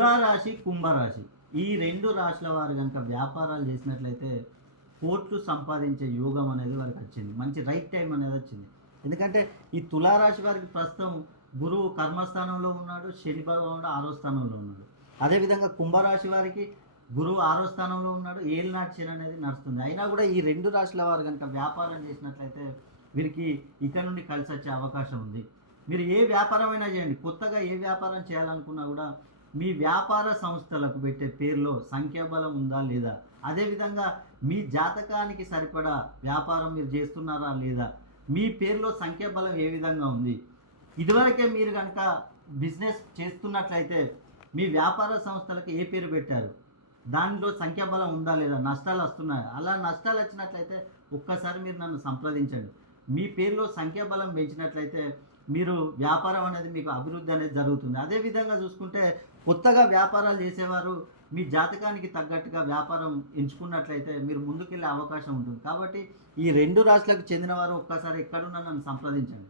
తులారాశి, కుంభరాశి ఈ 2 రాశుల వారు గనక వ్యాపారాలు చేసినట్లయితే కోట్లు సంపాదించే యోగం అనేది వారికి వచ్చింది. మంచి రైట్ టైం అనేది వచ్చింది. ఎందుకంటే ఈ తులారాశి వారికి ప్రస్తుతం గురువు కర్మస్థానంలో ఉన్నాడు, శని భగవానుడు 6వ స్థానంలో ఉన్నాడు. అదేవిధంగా కుంభరాశి వారికి గురువు 6వ స్థానంలో ఉన్నాడు, ఏలినాటి శని అనేది నడుస్తుంది. అయినా కూడా ఈ 2 రాశుల వారు కనుక వ్యాపారం చేసినట్లయితే వీరికి ఇక్కడ నుండి కలిసి వచ్చే అవకాశం ఉంది. మీరు ఏ వ్యాపారమైనా చేయండి, కొత్తగా ఏ వ్యాపారం చేయాలనుకున్నా కూడా మీ వ్యాపార సంస్థలకు పెట్టే పేరులో సంఖ్యాబలం ఉందా లేదా, అదేవిధంగా మీ జాతకానికి సరిపడా వ్యాపారం మీరు చేస్తున్నారా లేదా, మీ పేరులో సంఖ్యాబలం ఏ విధంగా ఉంది. ఇదివరకే మీరు కనుక బిజినెస్ చేస్తున్నట్లయితే మీ వ్యాపార సంస్థలకు ఏ పేరు పెట్టారు, దానిలో సంఖ్యాబలం ఉందా లేదా, నష్టాలు వస్తున్నాయి. అలా నష్టాలు వచ్చినట్లయితే ఒక్కసారి మీరు నన్ను సంప్రదించండి. మీ పేరులో సంఖ్యాబలం పెంచినట్లయితే మీరు వ్యాపారం అనేది మీకు అభివృద్ధి అనేది జరుగుతుంది. అదేవిధంగా చూసుకుంటే కొత్తగా వ్యాపారాలు చేసేవారు మీ జాతకానికి తగ్గట్టుగా వ్యాపారం ఎంచుకున్నట్లయితే మీరు ముందుకెళ్ళే అవకాశం ఉంటుంది. కాబట్టి ఈ 2 రాష్ట్రాలకు చెందిన వారు ఒక్కసారి ఎక్కడున్నా నన్ను సంప్రదించండి.